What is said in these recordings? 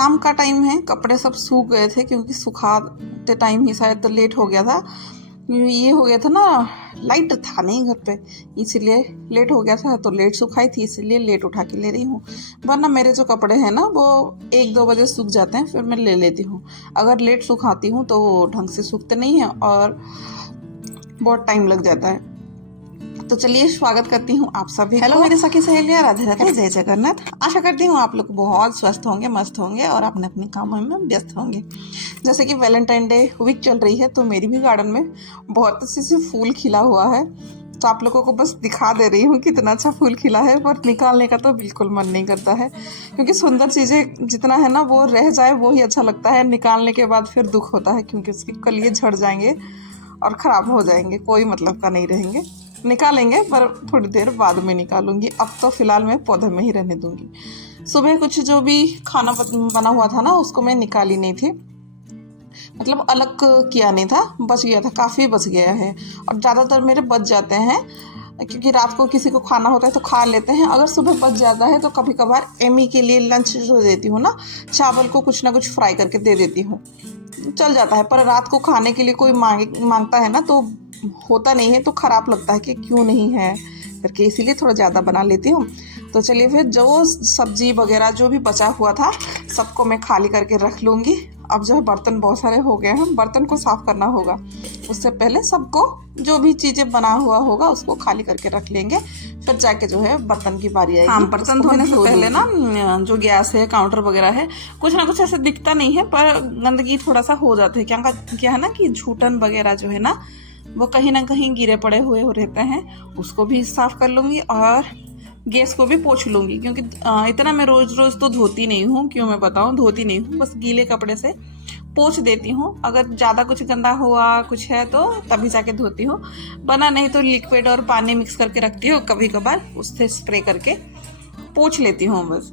शाम का टाइम है, कपड़े सब सूख गए थे क्योंकि सुखाते टाइम ही शायद लेट हो गया था। ये हो गया था ना, लाइट था नहीं घर पे, इसीलिए लेट हो गया था। तो लेट सुखाई थी इसलिए लेट उठा के ले रही हूँ, वरना मेरे जो कपड़े हैं ना वो 1-2 बजे सूख जाते हैं, फिर मैं ले लेती हूँ। अगर लेट सुखाती हूँ तो वो ढंग से सूखते नहीं हैं और बहुत टाइम लग जाता है। तो चलिए स्वागत करती हूँ आप सभी। हेलो मेरे सखी सहेलियां, राधे राधे, जय जगन्नाथ। आशा करती हूँ आप लोग बहुत स्वस्थ होंगे, मस्त होंगे और अपने अपने कामों में व्यस्त होंगे। जैसे कि वैलेंटाइन डे वीक चल रही है तो मेरी भी गार्डन में बहुत अच्छे से फूल खिला हुआ है। तो आप लोगों को बस दिखा दे रही हूँ कितना अच्छा फूल खिला है, पर निकालने का तो बिल्कुल मन नहीं करता है, क्योंकि सुंदर चीज़ें जितना है ना वो रह जाए वो ही अच्छा लगता है। निकालने के बाद फिर दुख होता है क्योंकि उसके कलिए झड़ जाएंगे और ख़राब हो जाएंगे, कोई मतलब का नहीं रहेंगे। निकालेंगे पर थोड़ी देर बाद में निकालूंगी, अब तो फ़िलहाल मैं पौधे में ही रहने दूंगी। सुबह कुछ जो भी खाना बना हुआ था ना उसको मैं निकाली नहीं थी, मतलब अलग किया नहीं था, बच गया था, काफ़ी बच गया है। और ज़्यादातर मेरे बच जाते हैं क्योंकि रात को किसी को खाना होता है तो खा लेते हैं। अगर सुबह बच जाता है तो कभी कभार एमी के लिए लंच जो देती हूँ ना, चावल को कुछ ना कुछ फ्राई करके दे देती हूँ, चल जाता है। पर रात को खाने के लिए कोई मांगता है ना तो होता नहीं है, तो ख़राब लगता है कि क्यों नहीं है करके, इसीलिए थोड़ा ज़्यादा बना लेती हूँ। तो चलिए फिर जो सब्जी वगैरह जो भी बचा हुआ था सबको मैं खाली करके रख लूँगी। अब जो है बर्तन बहुत सारे हो गए हैं, बर्तन को साफ़ करना होगा। उससे पहले सबको जो भी चीज़ें बना हुआ होगा उसको खाली करके रख लेंगे, फिर जाके जो है बर्तन की बारी आएगी। हाँ, बर्तन धोने से पहले ना जो गैस है, काउंटर वगैरह है, कुछ ना कुछ ऐसे दिखता नहीं है पर गंदगी थोड़ा सा हो जाती है। क्या है ना कि झूठन वगैरह जो है ना वो कहीं ना कहीं गिरे पड़े हुए रहते हैं, उसको भी साफ़ कर लूँगी और गैस को भी पोंछ लूँगी, क्योंकि इतना मैं रोज़ रोज़ तो धोती नहीं हूँ, क्यों मैं बताऊँ, धोती नहीं हूँ, बस गीले कपड़े से पोंछ देती हूँ। अगर ज़्यादा कुछ गंदा हुआ कुछ है तो तभी जाके धोती हूँ, बना नहीं तो लिक्विड और पानी मिक्स करके रखती हूँ, कभी कभार उससे स्प्रे करके पोंछ लेती हूँ बस।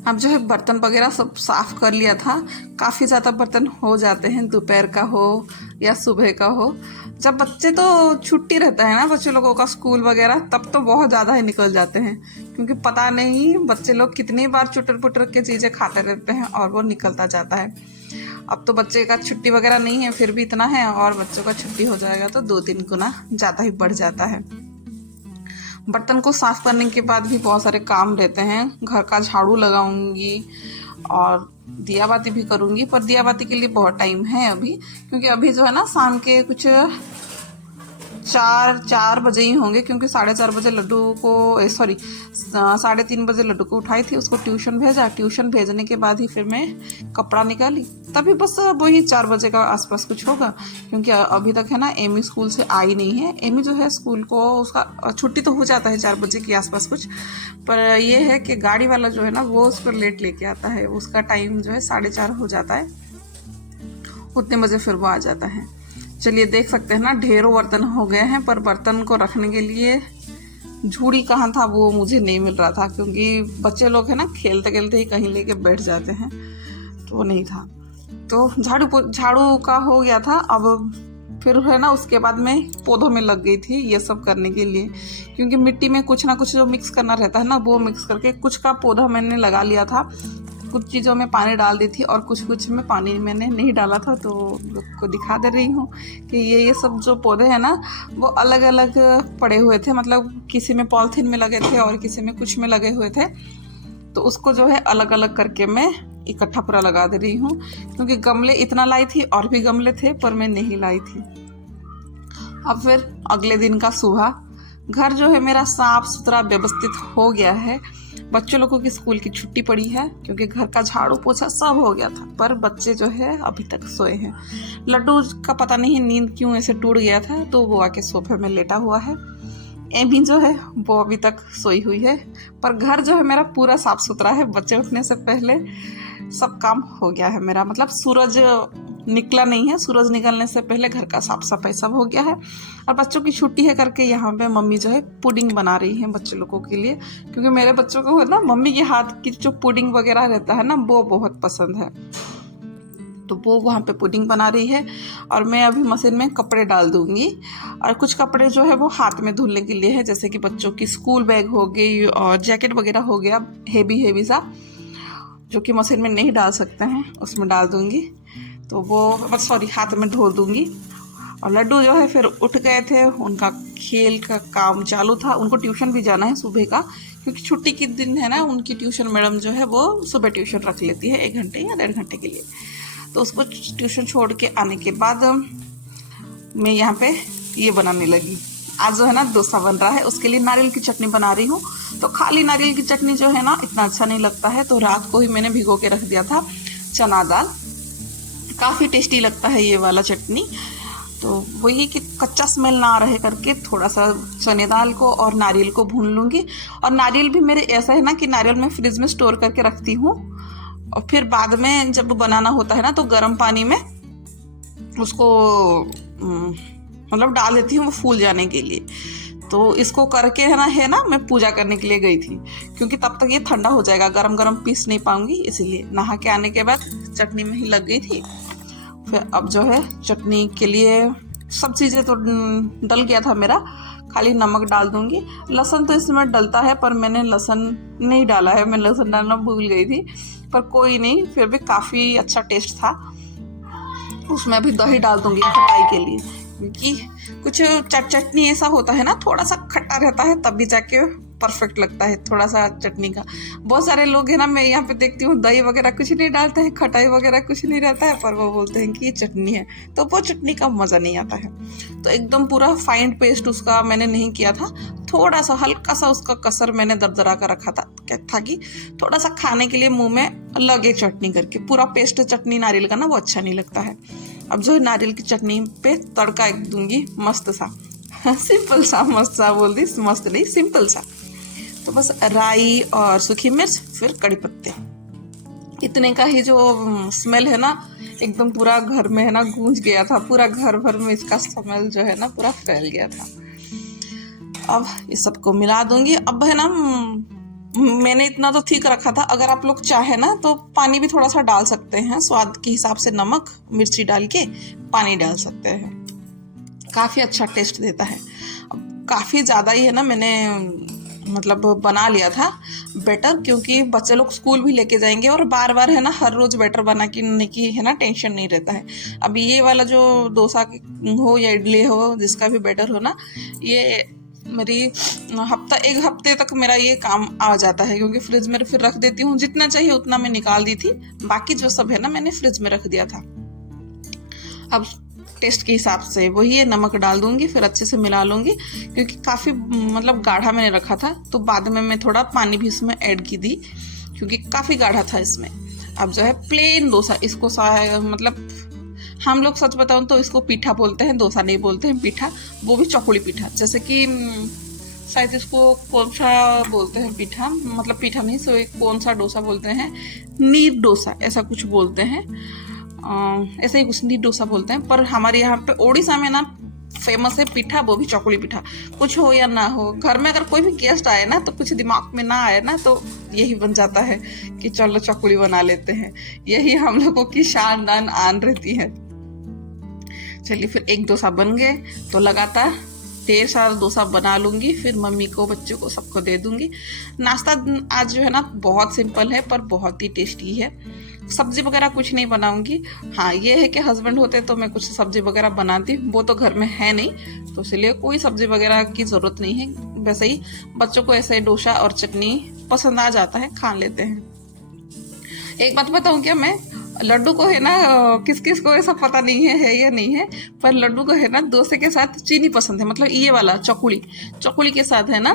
अब जो है बर्तन वगैरह सब साफ़ कर लिया था। काफ़ी ज़्यादा बर्तन हो जाते हैं, दोपहर का हो या सुबह का हो। जब बच्चे तो छुट्टी रहता है ना बच्चे लोगों का स्कूल वगैरह, तब तो बहुत ज़्यादा ही निकल जाते हैं, क्योंकि पता नहीं बच्चे लोग कितनी बार चुटर पुटर के चीज़ें खाते रहते हैं और वो निकलता जाता है। अब तो बच्चे का छुट्टी वगैरह नहीं है फिर भी इतना है, और बच्चों का छुट्टी हो जाएगा तो 2-3 गुना ज़्यादा ही बढ़ जाता है। बर्तन को साफ़ करने के बाद भी बहुत सारे काम रहते हैं। घर का झाड़ू लगाऊंगी और दिया बाती भी करूंगी, पर दिया बाती के लिए बहुत टाइम है अभी, क्योंकि अभी जो है ना शाम के कुछ 4 बजे ही होंगे, क्योंकि 4:30 बजे लड्डू को 3:30 बजे लड्डू को उठाई थी, उसको ट्यूशन भेजा। ट्यूशन भेजने के बाद ही फिर मैं कपड़ा निकाली, तभी बस वही 4 बजे का आसपास कुछ होगा, क्योंकि अभी तक है ना एमी स्कूल से आई नहीं है। एमी जो है स्कूल को उसका छुट्टी तो हो जाता है 4 बजे के आसपास कुछ, पर ये है कि गाड़ी वाला जो है ना वो उसको लेट लेके आता है, उसका टाइम जो है 4:30 हो जाता है, उतने बजे फिर वो आ जाता है। चलिए देख सकते हैं ना ढेरों बर्तन हो गए हैं, पर बर्तन को रखने के लिए झूड़ी कहाँ था वो मुझे नहीं मिल रहा था, क्योंकि बच्चे लोग हैं ना खेलते खेलते ही कहीं लेके बैठ जाते हैं, तो वो नहीं था। तो झाड़ू का हो गया था। अब फिर है ना उसके बाद मैं पौधों में लग गई थी ये सब करने के लिए, क्योंकि मिट्टी में कुछ ना कुछ जो मिक्स करना रहता है ना वो मिक्स करके कुछ का पौधा मैंने लगा लिया था। कुछ चीज़ों में पानी डाल दी थी और कुछ में पानी मैंने नहीं डाला था, तो लोग को दिखा दे रही हूँ कि ये सब जो पौधे हैं ना वो अलग अलग पड़े हुए थे, मतलब किसी में पॉलिथीन में लगे थे और किसी में कुछ में लगे हुए थे, तो उसको जो है अलग अलग करके मैं इकट्ठा पूरा लगा दे रही हूँ, क्योंकि गमले इतना लाई थी और भी गमले थे पर मैं नहीं लाई थी। अब फिर अगले दिन का सुबह घर जो है मेरा साफ सुथरा व्यवस्थित हो गया है। बच्चों लोगों की स्कूल की छुट्टी पड़ी है, क्योंकि घर का झाड़ू पोछा सब हो गया था, पर बच्चे जो है अभी तक सोए हैं। लड्डू का पता नहीं नींद क्यों ऐसे टूट गया था, तो वो आके सोफे में लेटा हुआ है। एमी जो है वो अभी तक सोई हुई है, पर घर जो है मेरा पूरा साफ सुथरा है। बच्चे उठने से पहले सब काम हो गया है मेरा, मतलब सूरज निकला नहीं है, सूरज निकलने से पहले घर का साफ सफाई सब हो गया है। और बच्चों की छुट्टी है करके यहाँ पे मम्मी जो है पुडिंग बना रही है बच्चे लोगों के लिए, क्योंकि मेरे बच्चों को है ना मम्मी के हाथ की जो पुडिंग वगैरह रहता है ना वो बहुत पसंद है। तो वो वहाँ पे पुडिंग बना रही है और मैं अभी मशीन में कपड़े डाल दूँगी। और कुछ कपड़े जो है वो हाथ में धुलने के लिए है, जैसे कि बच्चों की स्कूल बैग हो गई और जैकेट वगैरह हो गया हेवी सा, जो कि मशीन में नहीं डाल सकते हैं, उसमें डाल दूँगी। तो वो सॉरी हाथ में धो दूँगी। और लड्डू जो है फिर उठ गए थे, उनका खेल का काम चालू था, उनको ट्यूशन भी जाना है सुबह का, क्योंकि छुट्टी के दिन है ना उनकी ट्यूशन मैडम जो है वो सुबह ट्यूशन रख लेती है 1 घंटे या 1.5 घंटे के लिए। तो उसको ट्यूशन छोड़ के आने के बाद मैं यहाँ पे ये बनाने लगी। आज जो है ना डोसा बन रहा है, उसके लिए नारियल की चटनी बना रही हूँ। तो खाली नारियल की चटनी जो है ना इतना अच्छा नहीं लगता है, तो रात को ही मैंने भिगो के रख दिया था चना दाल। काफ़ी टेस्टी लगता है ये वाला चटनी। तो वही कि कच्चा स्मेल ना रहे करके थोड़ा सा चने दाल को और नारियल को भून लूँगी। और नारियल भी मेरे ऐसा है ना कि नारियल मैं फ्रिज में स्टोर करके रखती हूँ, और फिर बाद में जब बनाना होता है ना तो गर्म पानी में उसको मतलब डाल देती हूँ वो फूल जाने के लिए। तो इसको करके है ना मैं पूजा करने के लिए गई थी, क्योंकि तब तक ये ठंडा हो जाएगा, गरम गरम पीस नहीं पाऊंगी, इसीलिए नहा के आने के बाद चटनी में ही लग गई थी। फिर अब जो है चटनी के लिए सब चीज़ें तो डल गया था मेरा, खाली नमक डाल दूंगी। लहसुन तो इसमें डलता है पर मैंने लहसुन नहीं डाला है, मैं लहसुन डालना भूल गई थी, पर कोई नहीं, फिर भी काफ़ी अच्छा टेस्ट था। उसमें अभी दही डाल दूंगी खटाई के लिए, क्योंकि कुछ चटनी ऐसा होता है ना थोड़ा सा खट्टा रहता है तब भी जाके परफेक्ट लगता है थोड़ा सा चटनी का। बहुत सारे लोग है ना मैं यहाँ पे देखती हूँ दही वगैरह कुछ नहीं डालते हैं, खटाई वगैरह कुछ नहीं रहता है, पर वो बोलते हैं कि ये चटनी है, तो वो चटनी का मज़ा नहीं आता है। तो एकदम पूरा फाइन पेस्ट उसका मैंने नहीं किया था, थोड़ा सा हल्का सा उसका कसर मैंने दरदरा कर रखा था कि थोड़ा सा खाने के लिए मुंह में लगे चटनी करके। पूरा पेस्ट चटनी नारियल का ना वो अच्छा नहीं लगता है। अब जो है नारियल की चटनी पे तड़का एक दूंगी मस्त सा सिंपल सा, मस्त सा बोल दी, मस्त नहीं सिंपल सा। तो बस राई और सूखी मिर्च फिर कड़ी पत्ते, इतने का ही जो स्मेल है ना एकदम पूरा घर में है ना गूंज गया था, पूरा घर भर में इसका स्मेल जो है ना पूरा फैल गया था। अब इस सबको मिला दूंगी। अब है ना मैंने इतना तो ठीक रखा था, अगर आप लोग चाहे ना तो पानी भी थोड़ा सा डाल सकते हैं, स्वाद के हिसाब से नमक मिर्ची डाल के पानी डाल सकते हैं, काफ़ी अच्छा टेस्ट देता है। अब काफ़ी ज़्यादा ही है ना मैंने मतलब बना लिया था बैटर, क्योंकि बच्चे लोग स्कूल भी लेके जाएंगे और बार बार है ना हर रोज़ बैटर बनाने की है ना टेंशन नहीं रहता है। अब ये वाला जो डोसा हो या इडली हो जिसका भी बैटर हो ना, ये मेरी एक हफ्ते तक मेरा ये काम आ जाता है, क्योंकि फ्रिज में फिर रख देती हूँ, जितना चाहिए उतना मैं निकाल दी थी, बाकी जो सब है ना मैंने फ्रिज में रख दिया था। अब टेस्ट के हिसाब से वही है, नमक डाल दूंगी, फिर अच्छे से मिला लूँगी, क्योंकि काफ़ी मतलब गाढ़ा मैंने रखा था, तो बाद में मैं थोड़ा पानी भी इसमें ऐड की दी, क्योंकि काफ़ी गाढ़ा था इसमें। अब जो है प्लेन डोसा, इसको मतलब हम लोग सच बताऊँ तो इसको पीठा बोलते हैं, डोसा नहीं बोलते हैं, पीठा, वो भी चौकुली पीठा, जैसे कि शायद इसको कौन सा बोलते हैं पीठा, मतलब पीठा नहीं सो कौन सा डोसा बोलते हैं, नीर डोसा ऐसा कुछ बोलते हैं, ऐसे ही कुछ नीर डोसा बोलते हैं। पर हमारे यहाँ पे ओडिशा में ना फेमस है पीठा, वो भी चौकुली पीठा। कुछ हो या ना हो, घर में अगर कोई भी गेस्ट आए ना तो कुछ दिमाग में ना आए ना तो यही बन जाता है कि चलो चौकुली बना लेते हैं, यही हम लोगों की शान दान आन रहती है। चलिए फिर एक डोसा बन गए तो लगातार ढेर सारा डोसा बना लूँगी, फिर मम्मी को बच्चों को सबको दे दूँगी। नाश्ता आज जो है ना बहुत सिंपल है पर बहुत ही टेस्टी है, सब्जी वगैरह कुछ नहीं बनाऊँगी। हाँ ये है कि हस्बैंड होते तो मैं कुछ सब्जी वगैरह बनाती, वो तो घर में है नहीं, तो इसलिए कोई सब्जी वगैरह की ज़रूरत नहीं है। वैसे ही बच्चों को ऐसे डोसा और चटनी पसंद आ जाता है, खा लेते हैं। एक बात बताऊँ क्या, मैं लड्डू को है ना किस किस को ऐसा पता नहीं है या नहीं है, पर लड्डू को है ना डोसे के साथ चीनी पसंद है, मतलब ये वाला चौकुली के साथ है ना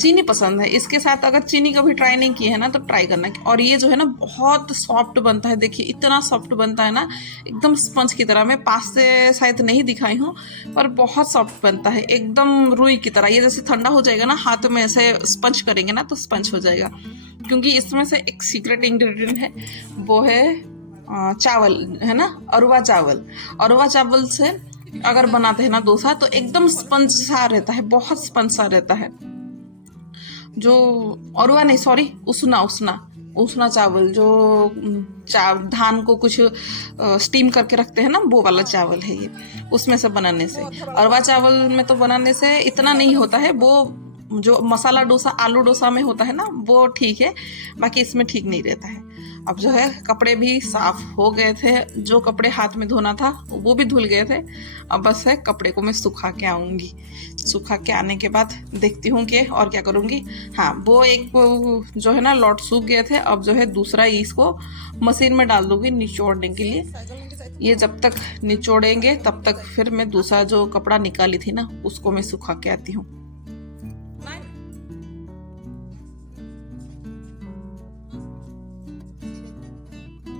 चीनी पसंद है। इसके साथ अगर चीनी कभी ट्राई नहीं किए है ना तो ट्राई करना। और ये जो है ना बहुत सॉफ्ट बनता है, देखिए इतना सॉफ्ट बनता है ना, एकदम स्पंज की तरह। मैं पास से शायद नहीं दिखाई हूँ पर बहुत सॉफ्ट बनता है, एकदम रुई की तरह। ये जैसे ठंडा हो जाएगा ना, हाथ में ऐसे स्पंज करेंगे ना तो स्पंज हो जाएगा। क्योंकि इसमें से एक सीक्रेट इंग्रेडिएंट है, वो है चावल, है ना, अरवा चावल। अरवा चावल से अगर बनाते हैं ना डोसा तो एकदम स्पंज सा रहता है, बहुत स्पंज सा रहता है। जो अरवा नहीं, सॉरी, उसना उसना उसना चावल, जो धान को कुछ स्टीम करके रखते हैं ना, वो वाला चावल है ये। उसमें से बनाने से, अरवा चावल में तो बनाने से इतना नहीं होता है। वो जो मसाला डोसा, आलू डोसा में होता है ना, वो ठीक है, बाकी इसमें ठीक नहीं रहता है। अब जो है कपड़े भी साफ हो गए थे, जो कपड़े हाथ में धोना था वो भी धुल गए थे। अब बस है कपड़े को मैं सुखा के आऊँगी। सुखा के आने के बाद देखती हूँ कि और क्या करूँगी। हाँ, वो एक जो है ना लॉट सूख गए थे, अब जो है दूसरा इसको मशीन में डाल दूँगी निचोड़ने के लिए। ये जब तक निचोड़ेंगे तब तक फिर मैं दूसरा जो कपड़ा निकाली थी ना उसको मैं सुखा के आती हूँ।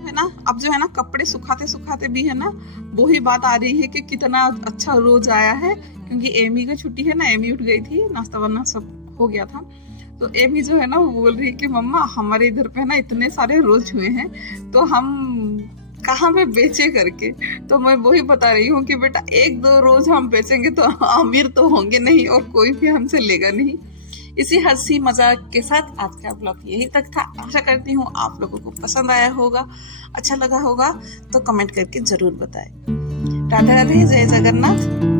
है ना, अब जो है ना कपड़े सुखाते सुखाते भी है ना वही बात आ रही है कि कितना अच्छा रोज आया है। क्योंकि एमी की छुट्टी है ना, एमी उठ गई थी, नाश्ता वाना सब हो गया था। तो एमी जो है ना वो बोल रही है कि मम्मा हमारे इधर पे ना इतने सारे रोज हुए हैं तो हम कहाँ पे बेचे करके। तो मैं वही बता रही हूँ कि बेटा एक दो रोज हम बेचेंगे तो अमीर तो होंगे नहीं और कोई भी हमसे लेगा नहीं। इसी हंसी मजाक के साथ आज का ब्लॉग यही तक था। आशा करती हूँ आप लोगों को पसंद आया होगा, अच्छा लगा होगा, तो कमेंट करके जरूर बताएं। राधे राधे, जय जगन्नाथ।